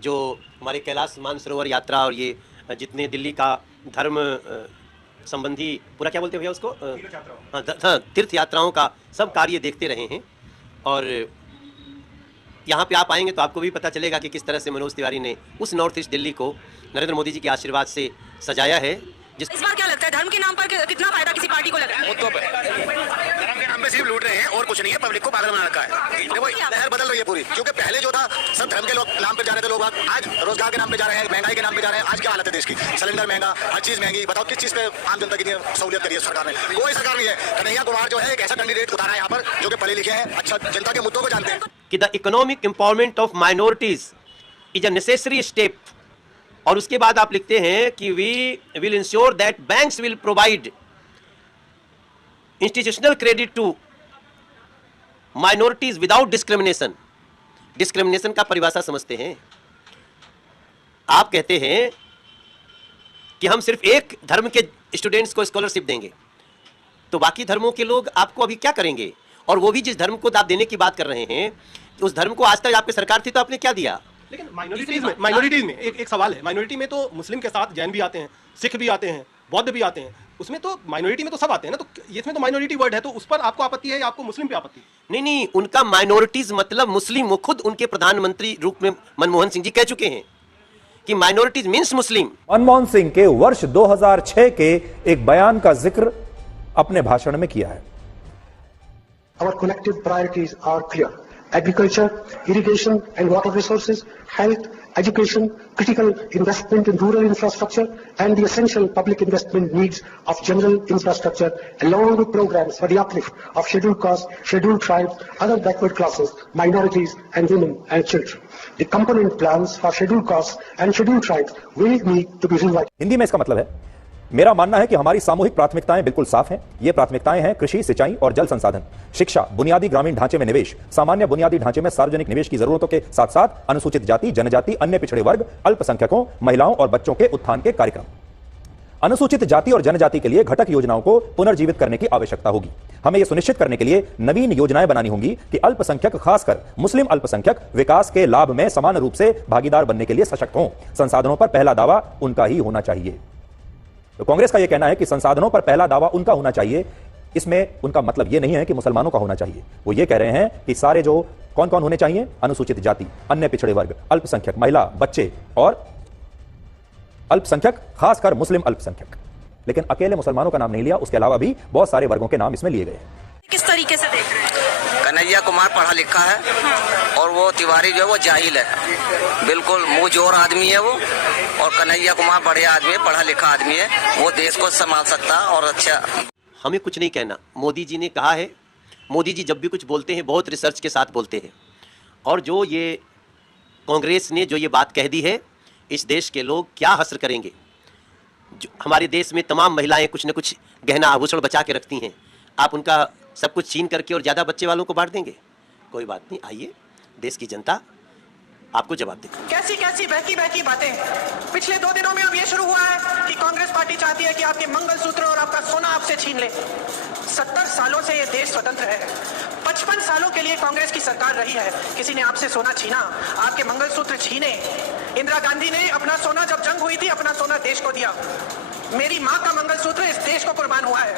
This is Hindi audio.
जो हमारे कैलाश मानसरोवर यात्रा और ये जितने दिल्ली का धर्म संबंधी पूरा क्या बोलते हैं भैया उसको, हाँ, तीर्थ यात्राओं का सब कार्य देखते रहे हैं। और यहाँ पे आप आएंगे तो आपको भी पता चलेगा कि किस तरह से मनोज तिवारी ने उस नॉर्थ ईस्ट दिल्ली को नरेंद्र मोदी जी के आशीर्वाद से सजाया है। इस बार क्या लगता है धर्म के नाम पर कितना फायदा किसी पार्टी को लग रहा है? धर्म के नाम पे सिर्फ लूट रहे हैं और कुछ नहीं है, पब्लिक को पागल बना रखा है। देखो लहर बदल रही है पूरी, क्योंकि पहले जो था सब धर्म के लोग नाम पे जा रहे थे लोग, आज रोजगार के नाम पे जा रहे हैं, महंगाई के नाम पे जा रहे हैं। आज क्या हालत है देश की, सिलेंडर महंगा, हर चीज महंगी। बताओ किस चीज पे आम जनता की सहूलियत करी है सरकार ने? कोई सरकार नहीं है। कन्हैया कुमार जो है एक ऐसा कैंडिडेट उतारा है यहाँ पर जो कि पढ़े लिखे हैं, अच्छा जनता के मुद्दों को जानते हैं। कि the economic empowerment of minorities is a necessary step. और उसके बाद आप लिखते हैं कि we will ensure that banks will provide institutional credit to minorities without discrimination. Discrimination का परिभाषा समझते हैं आप? कहते हैं कि हम सिर्फ एक धर्म के स्टूडेंट्स को स्कॉलरशिप देंगे, तो बाकी धर्मों के लोग आपको अभी क्या करेंगे? और वो भी जिस धर्म को आप देने की बात कर रहे हैं, उस धर्म को आज तक आपकी सरकार थी तो आपने क्या दिया? लेकिन माइनॉरिटीज में एक सवाल है। माइनॉरिटी में तो मुस्लिम के साथ जैन भी आते हैं, सिख भी आते हैं, बौद्ध भी आते हैं। उसमें तो माइनॉरिटी में तो सब आते हैं ना, तो इसमें तो माइनॉरिटी वर्ड है, तो उस पर आपको आपत्ति है या आपको मुस्लिम पे आपत्ति? नहीं, उनका माइनॉरिटीज मतलब मुस्लिम। वो खुद उनके प्रधानमंत्री रूप में मनमोहन सिंह जी कह चुके हैं कि माइनॉरिटीज मींस मुस्लिम। मनमोहन सिंह के वर्ष 2006 के एक बयान का जिक्र अपने भाषण में किया है। Our collective priorities are clear: agriculture, irrigation and water resources, health, education, critical investment in rural infrastructure, and the essential public investment needs of general infrastructure, along with programs for the uplift of scheduled castes, scheduled tribes, other backward classes, minorities, and women and children. The component plans for scheduled castes and scheduled tribes will need to be revised. Hindi में इसका मतलब है, मेरा मानना है कि हमारी सामूहिक प्राथमिकताएं बिल्कुल साफ हैं। ये प्राथमिकताएं हैं कृषि, सिंचाई और जल संसाधन, शिक्षा, बुनियादी ग्रामीण ढांचे में निवेश, सामान्य बुनियादी ढांचे में सार्वजनिक निवेश की जरूरतों के साथ साथ अनुसूचित जाति, जनजाति, अन्य पिछड़े वर्ग, अल्पसंख्यकों, महिलाओं और बच्चों के उत्थान के कार्यक्रम। अनुसूचित जाति और जनजाति के लिए घटक योजनाओं को पुनर्जीवित करने की आवश्यकता होगी। हमें यह सुनिश्चित करने के लिए नवीन योजनाएं बनानी होंगी कि अल्पसंख्यक, खासकर मुस्लिम अल्पसंख्यक, विकास के लाभ में समान रूप से भागीदार बनने के लिए सशक्त हों। संसाधनों पर पहला दावा उनका ही होना चाहिए। तो कांग्रेस का यह कहना है कि संसाधनों पर पहला दावा उनका होना चाहिए। इसमें उनका मतलब यह नहीं है कि मुसलमानों का होना चाहिए। वो ये कह रहे हैं कि सारे जो कौन कौन होने चाहिए, अनुसूचित जाति, अन्य पिछड़े वर्ग, अल्पसंख्यक, महिला, बच्चे और अल्पसंख्यक, खासकर मुस्लिम अल्पसंख्यक। लेकिन अकेले मुसलमानों का नाम नहीं लिया, उसके अलावा भी बहुत सारे वर्गों के नाम इसमें लिए गए। किस तरीके से देख रहे हैं? कन्हैया कुमार पढ़ा लिखा है और वो तिवारी जो है वो जाहिल है, बिल्कुल मुंह जोर आदमी है वो। और कन्हैया कुमार बढ़िया आदमी है, पढ़ा लिखा आदमी है, वो देश को संभाल सकता है। और अच्छा, हमें कुछ नहीं कहना। मोदी जी ने कहा है, मोदी जी जब भी कुछ बोलते हैं बहुत रिसर्च के साथ बोलते हैं। और जो ये कांग्रेस ने जो ये बात कह दी है, इस देश के लोग क्या हसर करेंगे। जो हमारे देश में तमाम महिलाएं कुछ न कुछ गहना आभूषण बचा के रखती हैं, आप उनका सब कुछ छीन करके और ज़्यादा बच्चे वालों को बांट देंगे? कोई बात नहीं, आइए देश की जनता आपको जवाब देगी। कैसी कैसी बहकी बातें पिछले 2 दिनों में अब ये शुरू हुआ है कि कांग्रेस पार्टी चाहती है कि आपके मंगलसूत्र और आपका सोना आपसे छीन ले। 70 सालों से ये देश स्वतंत्र है, 55 सालों के लिए कांग्रेस की सरकार रही है। किसी ने आपसे सोना छीना, आपके मंगलसूत्र छीने? इंदिरा गांधी ने अपना सोना, जब जंग हुई थी, अपना सोना देश को दिया। मेरी माँ का मंगलसूत्र इस देश को कुर्बान हुआ है।